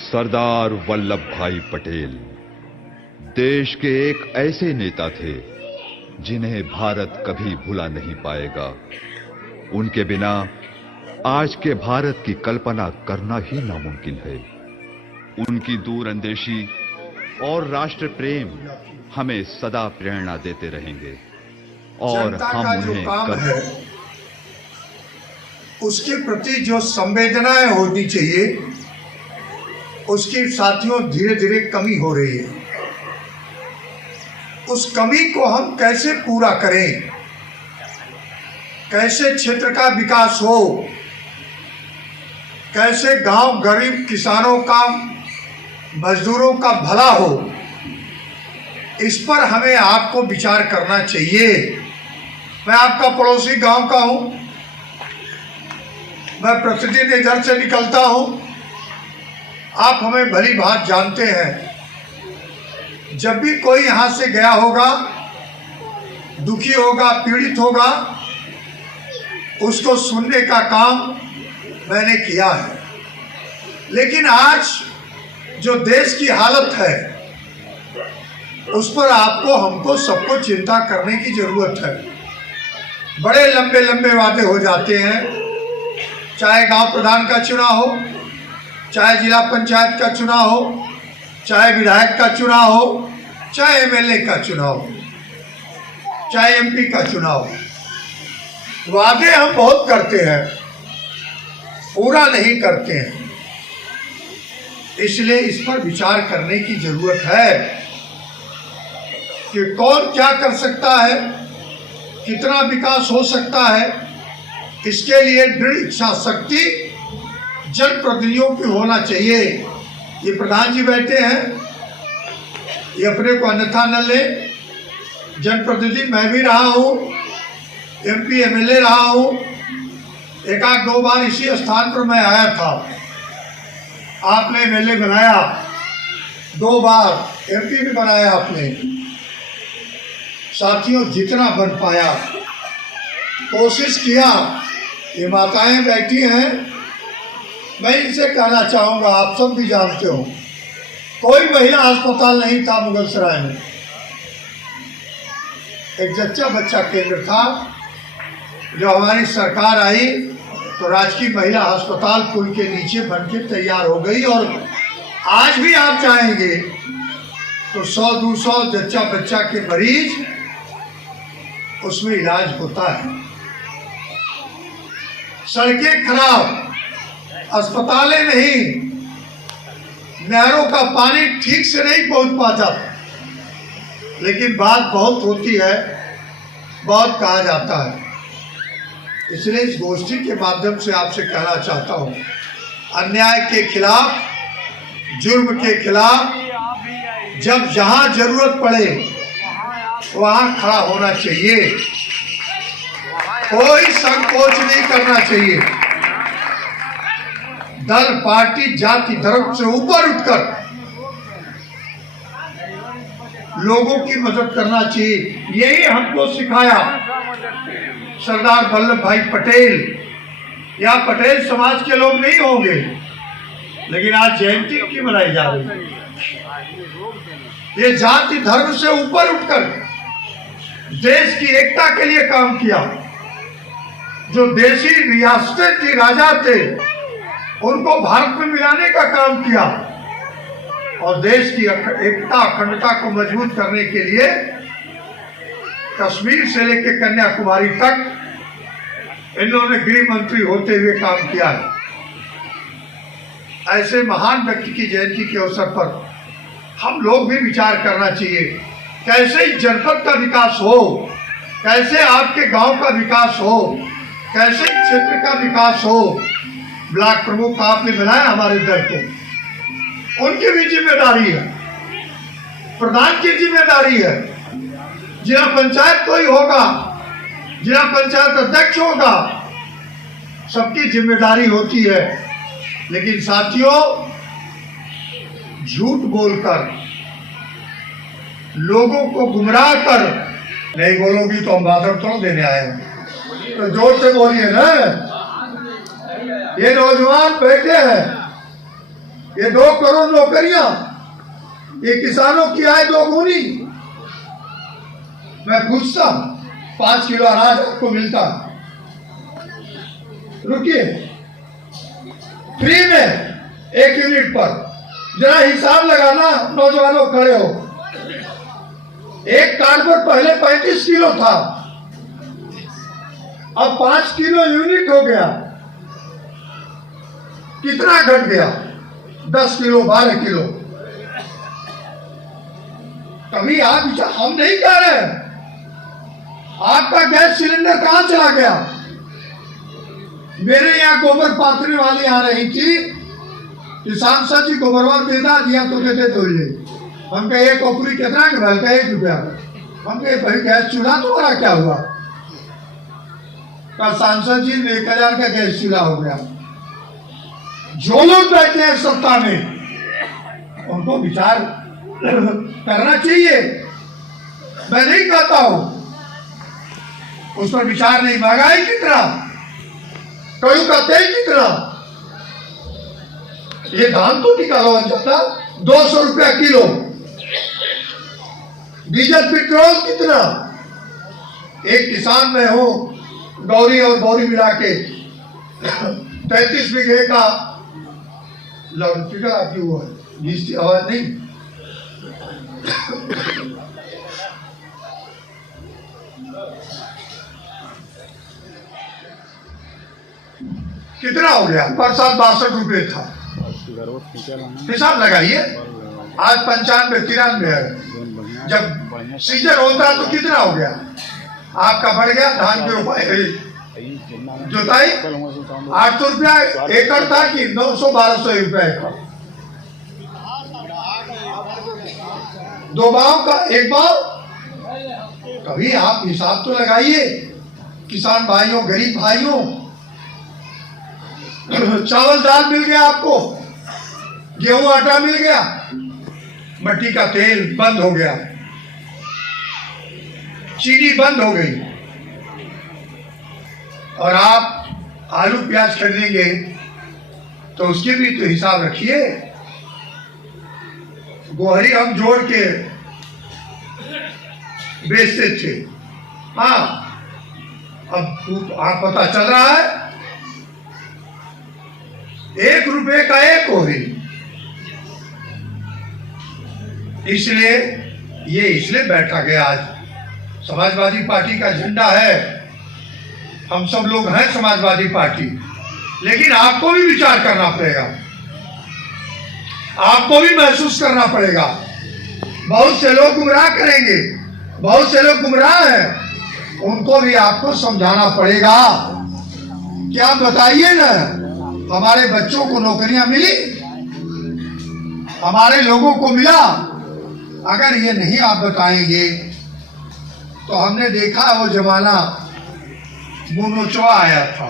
सरदार वल्लभ भाई पटेल देश के एक ऐसे नेता थे जिन्हें भारत कभी भुला नहीं पाएगा। उनके बिना आज के भारत की कल्पना करना ही नामुमकिन है। उनकी दूरंदेशी और राष्ट्र प्रेम हमें सदा प्रेरणा देते रहेंगे और हम उन्हें काम है उसके प्रति जो संवेदनाएं होनी चाहिए उसकी साथियों धीरे धीरे कमी हो रही है। उस कमी को हम कैसे पूरा करें, कैसे क्षेत्र का विकास हो, कैसे गांव गरीब किसानों का मजदूरों का भला हो, इस पर हमें आपको विचार करना चाहिए। मैं आपका पड़ोसी गांव का हूं, मैं प्रतिदिन इधर से निकलता हूं, आप हमें भली भांति जानते हैं। जब भी कोई यहां से गया होगा, दुखी होगा, पीड़ित होगा, उसको सुनने का काम मैंने किया है। लेकिन आज जो देश की हालत है उस पर आपको हमको सबको चिंता करने की जरूरत है। बड़े लंबे लंबे वादे हो जाते हैं, चाहे गांव प्रधान का चुनाव हो, चाहे जिला पंचायत का चुनाव हो, चाहे विधायक का चुनाव हो, चाहे एमएलए का चुनाव हो, चाहे एमपी का चुनाव हो। वादे हम बहुत करते हैं, पूरा नहीं करते हैं। इसलिए इस पर विचार करने की जरूरत है कि कौन क्या कर सकता है, कितना विकास हो सकता है। इसके लिए दृढ़ इच्छा शक्ति जनप्रतिनिधियों की होना चाहिए। ये प्रधान जी बैठे हैं, ये अपने को अन्यथा न ले। जनप्रतिनिधि मैं भी रहा हूँ, एमपी एमएलए रहा हूँ, एक आध दो बार इसी स्थान पर मैं आया था। आपने एमएलए बनाया, 2 बार एमपी भी बनाया आपने। साथियों जितना बन पाया कोशिश किया। ये माताएं बैठी हैं, मैं इनसे कहना चाहूँगा, आप सब भी जानते हो, कोई महिला अस्पताल नहीं था मुगलसराय में। एक जच्चा बच्चा केंद्र था। जो हमारी सरकार आई तो राजकीय महिला अस्पताल पुल के नीचे बन के तैयार हो गई और आज भी आप चाहेंगे तो 100-200 जच्चा बच्चा के मरीज उसमें इलाज होता है। सड़कें खराब, अस्पतालें नहीं, नहरों का पानी ठीक से नहीं पहुंच पाता। लेकिन बात बहुत होती है, बहुत कहा जाता है। इसलिए इस गोष्ठी के माध्यम से आपसे कहना चाहता हूं, अन्याय के खिलाफ, जुर्म के खिलाफ जब जहां जरूरत पड़े वहां खड़ा होना चाहिए। कोई संकोच नहीं करना चाहिए। दल, पार्टी, जाति, धर्म से ऊपर उठकर लोगों की मदद करना चाहिए। यही हमको सिखाया सरदार वल्लभ भाई पटेल। या पटेल समाज के लोग नहीं होंगे, लेकिन आज जयंती की मनाई जा रही है। ये जाति धर्म से ऊपर उठकर देश की एकता के लिए काम किया। जो देशी रियासतें थी, राजा थे, उनको भारत में मिलाने का काम किया और देश की एकता अखंडता को मजबूत करने के लिए कश्मीर से लेकर कन्याकुमारी तक इन्होंने गृह मंत्री होते हुए काम किया है। ऐसे महान व्यक्ति की जयंती के अवसर पर हम लोग भी विचार करना चाहिए, कैसे इस जनपद का विकास हो, कैसे आपके गांव का विकास हो, कैसे क्षेत्र का विकास हो। ब्लॉक प्रमुख आपने बनाया हमारे दल को, उनकी भी जिम्मेदारी है, प्रधान की जिम्मेदारी है, जिला पंचायत कोई होगा, जिला पंचायत अध्यक्ष होगा, सबकी जिम्मेदारी होती है। लेकिन साथियों, झूठ बोलकर, लोगों को गुमराह कर नहीं बोलोगी तो हम बादल तोड़ देने आए हैं। तो जोर से बोलिए ना। ये नौजवान बैठे हैं, ये 2 करोड़ नौकरियां, ये किसानों की आय दोगुनी। मैं पूछता हूं 5 किलो अनाज आपको मिलता, रुकिए, फ्री में 1 यूनिट पर, जरा हिसाब लगाना नौजवानों, खड़े हो। एक कार्ड पर पहले 35 किलो था, अब 5 किलो यूनिट हो गया। कितना घट गया? 10 किलो, 12 किलो। कभी आप, हम नहीं कह रहे, आपका गैस सिलेंडर कहां चला गया? मेरे यहाँ गोबर पाथने वाली आ रही थी कि सांसद जी गोबरवा देना दिया तो देते तो ले। हम कहे 1 कपूरी कितना के भाई? 1 रुपया। हम कहे भाई गैस चूल्हा तुम्हारा क्या हुआ? कल सांसद जी 1000 का गैस चूल्हा हो गया। जो लोग बैठे हैं सत्ता में उनको विचार करना चाहिए। मैं नहीं कहता हूं उस पर विचार नहीं। महंगाई कितना, कड़ू का तेल कितना, ये धान तो निकालो जाता 200 रुपया किलो। डीजल पेट्रोल कितना? एक किसान में हो, गौरी और गौरी मिला के 33 बीघे का लाउडस्पीकर आती हुआ है, जिसकी आवाज नहीं। कितना हो गया? पर साल 62 रुपये था। हिसाब लगाइए, आज 95, 93 है। जब सीजन होता तो कितना हो गया? आपका बढ़ गया। धान की रुपये जोताई 800 रुपया एकड़ था कि 900-1200 रुपया एकड़। 2 भाव का 1 भाव। कभी आप हिसाब तो लगाइए किसान भाइयों, गरीब भाइयों। चावल दाल मिल गया आपको, गेहूं आटा मिल गया, मट्टी का तेल बंद हो गया, चीनी बंद हो गई, और आप आलू प्याज खरीदेंगे तो उसके भी तो हिसाब रखिए। गोहरी हम जोड़ के बेचते थे। हाँ, अब आप पता चल रहा है 1 रुपये का 1 गोहरी। इसलिए बैठा गया। आज समाजवादी पार्टी का झंडा है, हम सब लोग हैं समाजवादी पार्टी, लेकिन आपको भी विचार करना पड़ेगा, आपको भी महसूस करना पड़ेगा। बहुत से लोग गुमराह करेंगे, बहुत से लोग गुमराह हैं, उनको भी आपको समझाना पड़ेगा। क्या बताइए ना, हमारे बच्चों को नौकरियां मिली, हमारे लोगों को मिला। अगर ये नहीं आप बताएंगे तो हमने देखा वो जमाना मोनोचवा आया था।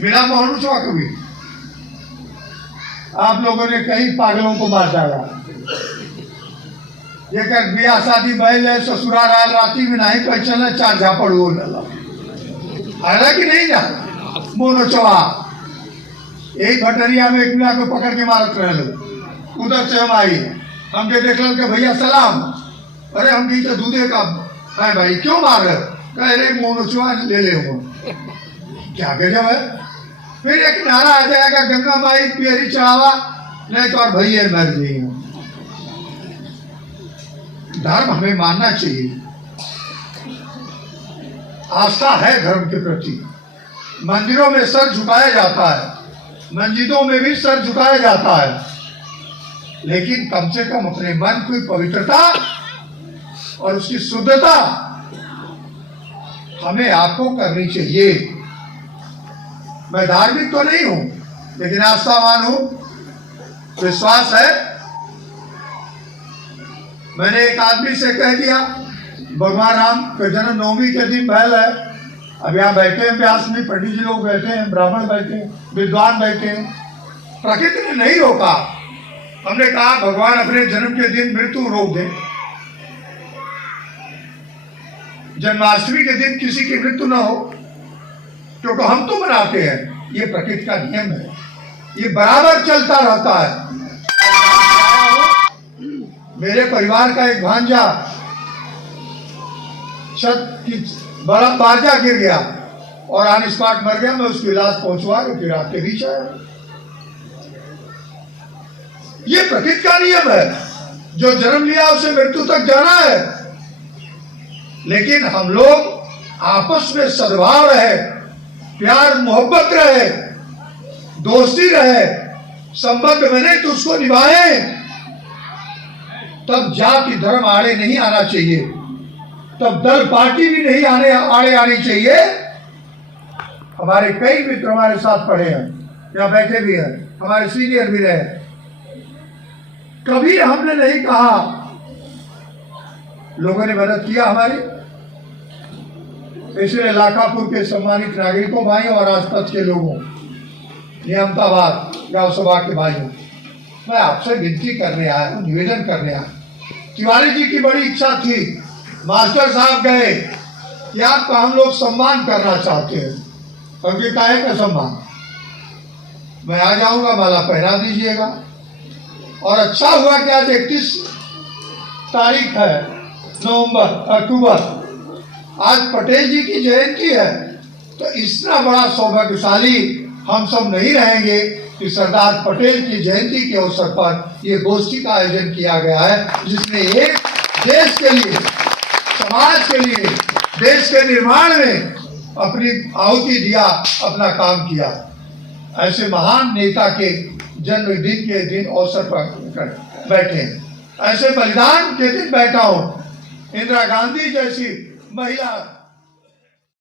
मिला मोनोचवा कभी? आप लोगों ने कई पागलों को मार डाला। ये कर बिया शादी बैल है, ससुराल आयल राती में नहीं पहचाना, 4 झापड़ वो डाला। हालांकि नहीं जा मोनोचवा। एक भटरिया में एक मिला को पकड़ के मारत रहे। उधर से हम आई, हमके देखल के भैया सलाम। अरे हम कही तो दूधे का है भाई, क्यों मार रहे? कह रहे मोनोचवा ले ले हो। क्या गजब है। फिर एक नारा आ जाएगा, गंगा माई पियरी चढ़ावा, नहीं तो और भैया मर गई। धर्म हमें मानना चाहिए, आस्था है धर्म के प्रति। मंदिरों में सर झुकाया जाता है, मस्जिदों में भी सर झुकाया जाता है, लेकिन कम से कम अपने मन की पवित्रता और उसकी शुद्धता हमें आपको करनी चाहिए। मैं धार्मिक तो नहीं हूं, लेकिन आस्थावान हूं, विश्वास है। मैंने एक आदमी से कह दिया, भगवान राम के जन्म 9वीं के दिन पहले है। अब यहाँ बैठे हैं व्यास में, पंडित जी लोग बैठे हैं, ब्राह्मण बैठे हैं, विद्वान बैठे हैं। प्रकृति ने नहीं रोका। हमने कहा भगवान अपने जन्म के दिन मृत्यु रोक दे, जन्माष्टमी के दिन किसी की मृत्यु ना हो, क्योंकि हम तो मनाते हैं, ये प्रकृति का नियम है। ये बराबर चलता रहता है। मेरे परिवार का एक भांजा छत की बड़ा बाजा गिर गया और ऑन स्पॉट मर गया। मैं उसकी इलाज पहुंचवा के फिर आपके बीच आया। ये प्रकृति का नियम है, जो जन्म लिया उसे मृत्यु तक जाना है। लेकिन हम लोग आपस में सद्भाव रहे, प्यार मोहब्बत रहे, दोस्ती रहे, संबंध बने तो उसको निभाए। तब जाति धर्म आड़े नहीं आना चाहिए, तब दल पार्टी भी नहीं आड़े आनी चाहिए। हमारे कई मित्र हमारे साथ पढ़े हैं, यहाँ बैठे भी हैं, हमारे सीनियर भी रहे। कभी हमने नहीं कहा, लोगों ने मदद किया हमारी। इसलिए लाखापुर के सम्मानित नागरिकों भाई और आसपास के लोगों, नियमताबाद गांव सभा के भाइयों, मैं आपसे विनती करने आया हूँ, निवेदन करने आया। तिवारी जी की बड़ी इच्छा थी, मास्टर साहब गए कि आपका हम लोग सम्मान करना चाहते हैं। हमके काहे का सम्मान? मैं आ जाऊंगा, माला पहना दीजिएगा। और अच्छा हुआ कि आज 31 तारीख है अक्टूबर, आज पटेल जी की जयंती है। तो इतना बड़ा सौभाग्यशाली हम सब नहीं रहेंगे कि सरदार पटेल की जयंती के अवसर पर ये गोष्ठी का आयोजन किया गया है, जिसने एक देश के लिए, समाज के लिए, देश के निर्माण में अपनी आहुति दिया, अपना काम किया। ऐसे महान नेता के जन्मदिन के दिन अवसर पर बैठे, ऐसे बलिदान के दिन बैठा हूं। इंदिरा गांधी जैसी महिला